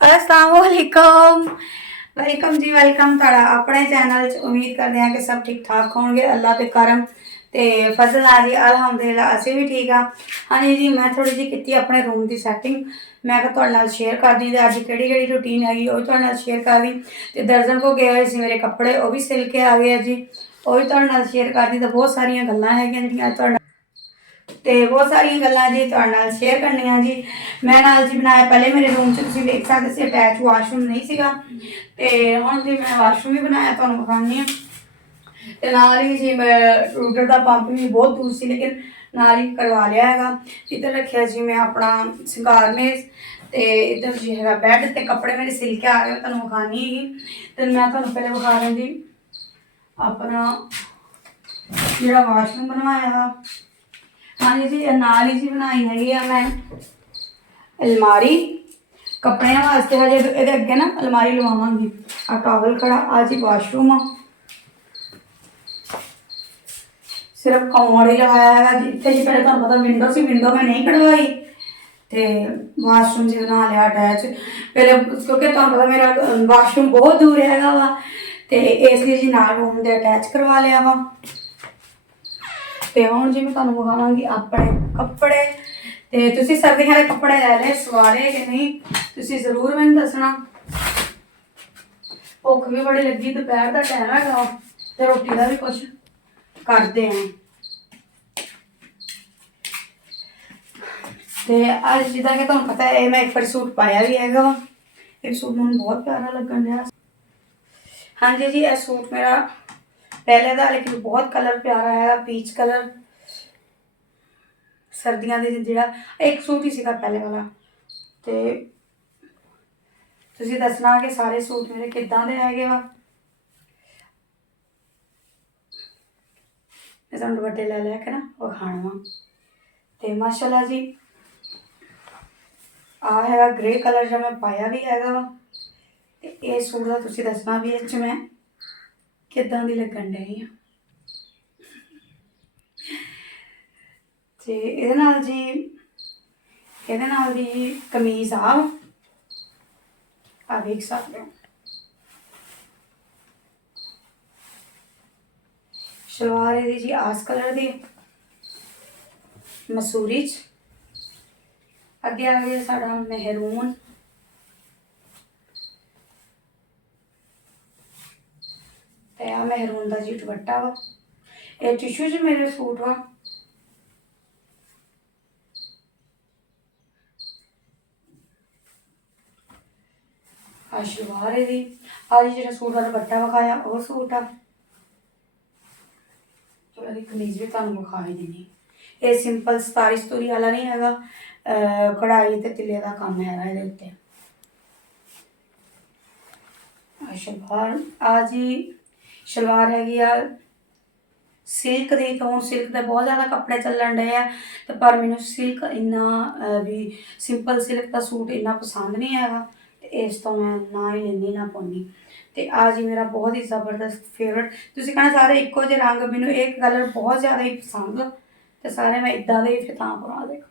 अस्सलामुअलैकुम। वेलकम जी, वेलकम तुहाडा अपने चैनल च। उम्मीद करते हैं कि सब ठीक ठाक होंगे अल्लाह के करम ते फजल नाल जी। अलहमदुलिल्लाह असी भी ठीक हाँ। हाँ जी, मैं थोड़ी जी की अपने रूम की सैटिंग मैं तुहाडे नाल शेयर कर दी। अज कि रूटीन हैगी वो भी तुहाडे नाल शेयर कर दी। तो दर्जन को गए हुए सी मेरे कपड़े वो भी सिल के आ गए जी, वो भी तुहाडे नाल शेयर कर दी। तो बहुत सारिया गल्लां हैगियां जिहड़ियां तुहाडे तो बहुत सारिया गल्लां जी तुहाडे नाल शेयर करनियां जी। मैं नाल जी बनाया पहले मेरे रूम च तुसीं देख सकदे सी अटैच वाशरूम नहीं सीगा ते हुण जी मैं वाशरूम भी बनाया तुहानूं विखानी हां। ते नाल ही जी मैं टूटर का पंप भी बहुत दूर सी लेकिन नाल ही करवा लिया हैगा। इधर रखिया जी मैं अपना सिंगार मेज ते इधर जी है बैड ते कपड़े मेरे सिल के आ गए तुहानूं विखानी ही। ते मैं तुहानूं पहले विखा रही अपना जिहड़ा वाशरूम बनवाया हा। हाँ जी नाल ही जी बनाई हैगी आ मैं अलमारी कपड़े वास्ते। हजे ये अगे ना अलमारी लवावगी। आ टॉवल खड़ा आ जी वाशरूम आ सिर्फ कॉमोड ही लगाया है जी। इतने जी पहले तुम पता विंडो सी विंडो मैं नहीं कढ़वाई तो वाशरूम जी बना लिया अटैच पहले क्योंकि तुम पता मेरा वाशरूम बहुत दूर हैगा वा तो इसलिए जी नाल रूम दे अटैच करवा लिया वा। तो हुण जी मैं तुहानूं विखावांगी अपने कपड़े। तो तुसीं सर्दियों के कपड़े लै ले सवाले कि नहीं तुसीं जरूर मैनूं दसना। भुख भी बड़ी लगी दोपहर का टाइम है तो रोटी का भी कुछ करते हैं। तो अज जिदा कि तुहानूं पता है मैं एक बार सूट पाया भी हैगा वा। ये सूट मैनूं बहुत प्यारा लगन दिया। हाँ जी यह सूट मेरा पहले का लेकिन बहुत कलर प्यारा है पीच कलर सर्दियों के जो एक सूट ही सीगा पहले वाला। तो तुसीं दसना कि सारे सूट मेरे किदां दे हैगे वा। मैं तुहानूं दुपट्टे लै लैके ना विखाना वा। तो माशाअल्लाह जी आ है ग्रे कलर जो मैं पाया भी हैगा वा। तो ये सूट का तुसीं दसना भी इस मैं किदां दी लगन डई हाँ। तो ये नाल जी ਇਹਦੇ ਨਾਲ ਦੀ ਕਮੀਜ਼ ਆ ਵੇਖ ਸਕਦੇ ਹੋ। शलवार ਇਹਦੀ जी आस कलर ਦੀ मसूरी च ਅੱਗੇ आ गया साड़ा मेहरून ਤੇ ਆ मेहरून ਦਾ जी दुपट्टा वा। ਇਹ टिशू च मेरे सूट वा। आ शलवार ਇਹਦੀ आ जी जो सूट का दुपट्टा विखाया वो सूट आ। चलो ये कमीज भी तुहानूं विखा ही देनी। ये सिंपल 77 वाला नहीं हैगा कढ़ाई ते तिले का काम हैगा ये उत्ते। शलवार आ जी शलवार हैगी आ सिल्क दी। तो हुण सिल्क के बहुत ज़्यादा कपड़े चलन डे आ तो पर मैनूं सिल्क इन्ना भी सिंपल सिल्क का सूट इन्ना पसंद नहीं हैगा तो इस तो मैं ना ही लैनी ना पाउंदी। तो आ जी मेरा बहुत ही जबरदस्त फेवरेट तुसीं कहना सारे इक्को जे रंग मैनूं एक कलर बहुत ज़्यादा ही पसंद तो सारे मैं इदां दे ही फिर तां पवा देखो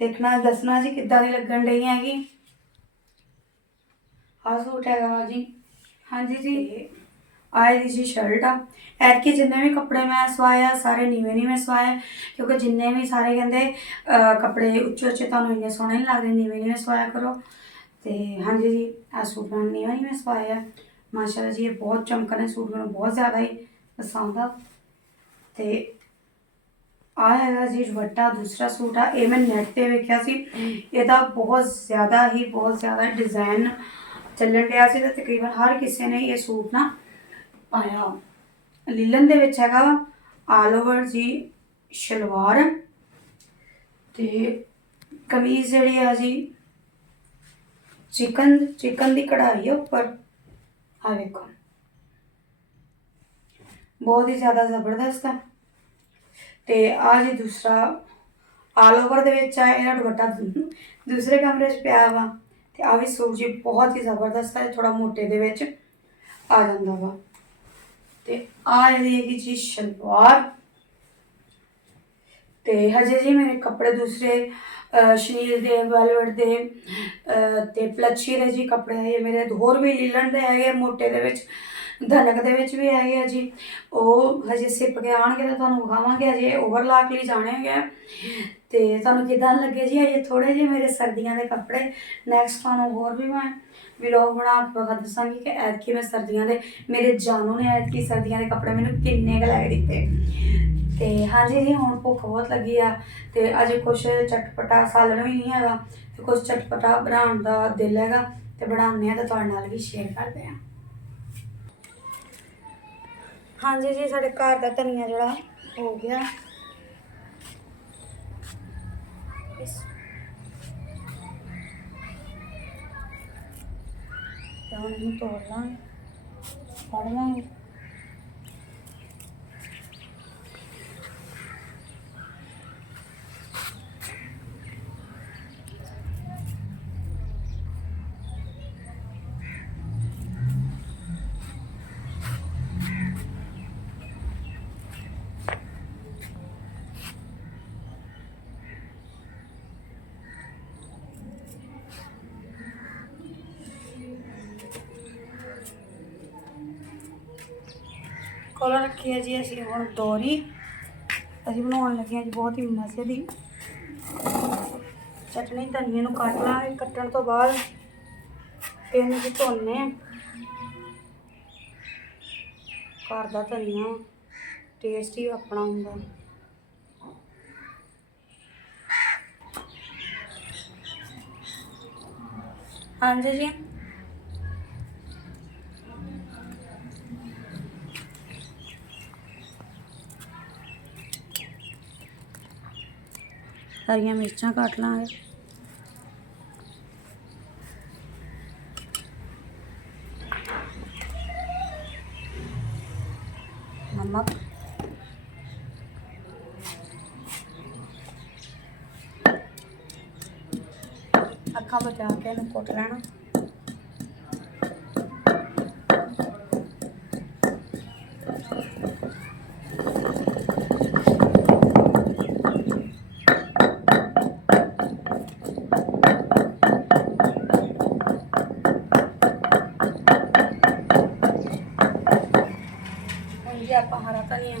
देखना दसना जी किदां दी लगन डई हैगी। आ सूट हैगा जी। हाँ जी आए दी जी शर्ट आ। ऐतकी जिन्ने भी कपड़े मैं सवाए सारे नीवे नीवे सवाए क्योंकि जिन्ने भी सारे कहते कपड़े उच्चे उच्चे तुहानूं इन्ने सोहने नहीं लगते नीवे नीवे सवाया करो। तो हाँ जी आ सूट मैं नीवा नीवे सवाया माशाअल्लाह जी। ये बहुत चमकने सूट मैंने बहुत ज़्यादा ही पसंद आ। तो आ हैगा जी दुपट्टा दूसरा सूट आ ये मैं नैट पर वेख्या सी ਇਹਦਾ बहुत ज़्यादा डिज़ाइन ਚੱਲਣ ਡਿਆ ਸੀ। तो तकरीबन हर किसी ने ये सूट ना पाया। लीलन दे विच हैगा वा ऑल ओवर जी शलवार ते कमीज जिहड़ी आ जी चिकन चिकन दी कढ़ाई है उपर आ देखो बहुत ही ज़्यादा जबरदस्त है। तो आ जी दूसरा ऑल ओवर दे विच आ इहदा दुपट्टा दूसरे कमरे च पिया वा। तो आ भी सूट जी बहुत ही जबरदस्त है थोड़ा मोटे दे विच आ जांदा वा। तो आ इहदी हैगी जी शलवार ਤੇ ਹਜੇ ਜੀ ਮੇਰੇ ਕੱਪੜੇ ਦੂਸਰੇ ਸ਼ਨੀਲ ਦੇ ਵੈਲਵਟ ਦੇ ਤੇ ਪਲੱਛੀ ਦੇ ਜੀ ਕੱਪੜੇ ਹੈ ਮੇਰੇ ਹੋਰ ਵੀ ਲੀਲਣ ਦੇ ਹੈਗੇ ਮੋਟੇ ਦੇ ਵਿੱਚ ਧਨਕ ਦੇ ਵਿੱਚ ਵੀ ਹੈਗੇ ਆ ਜੀ। ਉਹ ਹਜੇ ਸਿਪ ਕੇ ਆਉਣਗੇ ਤਾਂ ਤੁਹਾਨੂੰ ਵਿਖਾਵਾਂਗੇ। ਹਜੇ ਓਵਰਲਾਕ ਲਈ ਜਾਣੇ ਹੈਗੇ ਤੇ ਤੁਹਾਨੂੰ ਕਿੱਦਾਂ ਲੱਗੇ ਜੀ ਹਜੇ ਥੋੜੇ ਜਿਹੇ ਮੇਰੇ ਸਰਦੀਆਂ ਦੇ ਕੱਪੜੇ। ਨੈਕਸਟ ਤੁਹਾਨੂੰ ਹੋਰ ਵੀ ਮੈਂ ਵਲੌਗ ਬਣਾ ਕੇ ਵਿਖਾ ਦੱਸਾਂਗੀ ਕਿ ਐਤਕੀ ਮੈਂ ਸਰਦੀਆਂ ਦੇ ਮੇਰੇ ਜਾਨੂ ਨੇ ਐਤਕੀ ਸਰਦੀਆਂ ਦੇ ਕੱਪੜੇ ਮੈਨੂੰ ਕਿੰਨੇ ਕੁ ਲੈ ਕੇ ਦਿੱਤੇ। ਤੇ ਹਾਂਜੀ ਜੀ ਹੁਣ ਭੁੱਖ ਬਹੁਤ ਲੱਗੀ ਆ ਤੇ ਅਜੇ ਕੁਛ ਚਟਪਟਾ ਸਾਲਣ ਵੀ ਨਹੀਂ ਹੈਗਾ ਤੇ ਕੁਛ ਚਟਪਟਾ ਬਣਾਉਣ ਦਾ ਦਿਲ ਹੈਗਾ ਤੇ ਬਣਾਉਂਦੇ ਆ ਤੇ ਤੁਹਾਡੇ ਨਾਲ ਵੀ ਸ਼ੇਅਰ ਕਰਦੇ ਆ। ਹਾਂਜੀ ਜੀ ਸਾਡੇ ਘਰ ਦਾ ਧਨੀਆ ਜਿਹੜਾ ਹੋ ਗਿਆ ਤੇ ਹੁਣ ਇਹਨੂੰ ਤੋੜ ਲਾਂਗੇ ਫੜ ਲਾਂਗੇ। ਕੋਲ ਰੱਖੀ ਹੈ ਜੀ ਅਸੀਂ ਹੁਣ ਦੋਰੀ। ਅਸੀਂ ਬਣਾਉਣ ਲੱਗੇ ਹਾਂ ਜੀ ਬਹੁਤ ਹੀ ਮਜ਼ੇ ਦੀ ਚਟਨੀ। ਧਨੀਏ ਨੂੰ ਕੱਟ ਲਾਂਗੇ, ਕੱਟਣ ਤੋਂ ਬਾਅਦ ਫਿਰ ਇਹਨੂੰ ਧੋਨੇ। ਘਰ ਦਾ ਧਨੀਆ ਟੇਸਟ ਹੀ ਆਪਣਾ ਹੁੰਦਾ। ਹਾਂਜੀ ਜੀ हरियाँ मिर्चा काट लाँगे। नमक, अखा बचा के कुट लेना। जी आप हरा धनिया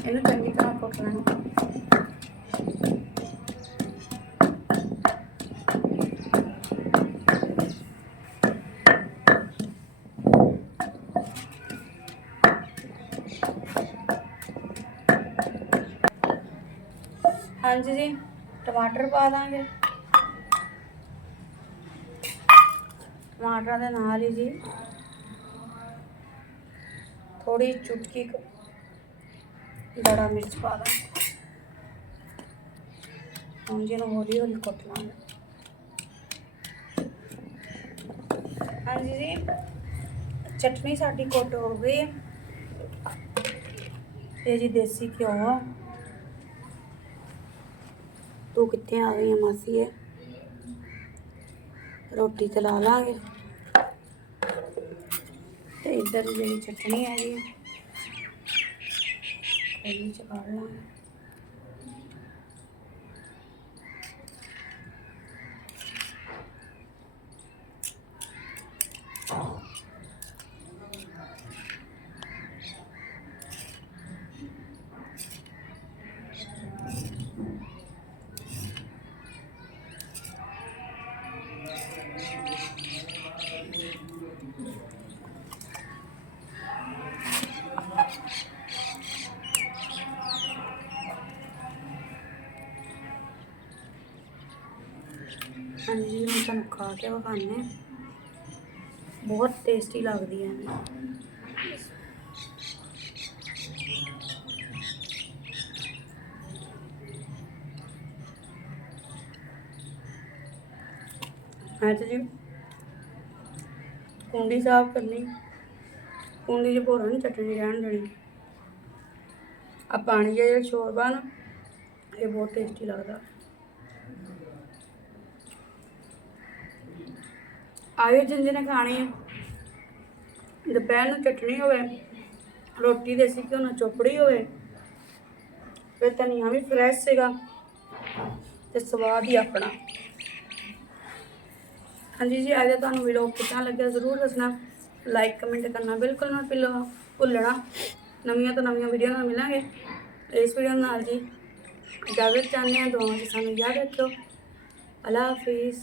इन्हें चंगी तरह कुट लेना। हाँ जी टमाटर पा देंगे। टमाटर के नाल ही जी थोड़ी चुटकी दड़ा मिर्च पा देंगे। हम जी हौली हौली कुट लाँगे। हाँ जी चटनी साडी कुट हो गई। ये जी देसी घ्यो आ। तू कितने आ गई मासी है रोटी तो ला लाँगे। तो इधर जी चटनी है जी कढ़ी च काढ़ लाँगे। हाँ जी हम तुम खा के विखाने बहुत टेस्टी लगती है। तो जी कुंडी साफ करनी, कुंडी च भोरा नहीं चटनी रहन देनी। अब पानी का जो शोरबा ना ये बहुत टेस्टी लगता। ਆਇਓ ਜਿੰਦੇ ਨੇ ਖਾਣੀ ਹੈ। ਦੁਪਹਿਰ ਨੂੰ ਚਟਣੀ ਹੋਵੇ, ਰੋਟੀ ਦੇਸੀ ਘਿਓ ਨਾਲ ਚੋਪੜੀ ਹੋਵੇ, ਫਿਰ ਧਨੀਆ ਵੀ ਫਰੈਸ਼ ਸੀਗਾ ਤੇ ਸਵਾਦ ਹੀ ਆਪਣਾ। ਹਾਂਜੀ ਜੀ, ਅੱਜ ਤੁਹਾਨੂੰ ਵੀਡੀਓ ਕਿੱਦਾਂ ਲੱਗਿਆ ਜ਼ਰੂਰ ਦੱਸਣਾ। ਲਾਈਕ ਕਮੈਂਟ ਕਰਨਾ ਬਿਲਕੁਲ ਨਾ ਭੁੱਲਣਾ। ਨਵੀਆਂ ਤੋਂ ਨਵੀਆਂ ਵੀਡੀਓ ਨਾਲ ਮਿਲਾਂਗੇ। ਇਸ ਵੀਡੀਓ ਨਾਲ ਜੀ ਇਜਾਜ਼ਤ ਚਾਹੁੰਦੇ ਹਾਂ। ਦੁਆਵਾਂ 'ਚ ਸਾਨੂੰ ਯਾਦ ਰੱਖਿਓ। ਅੱਲਾ ਹਾਫਿਜ਼।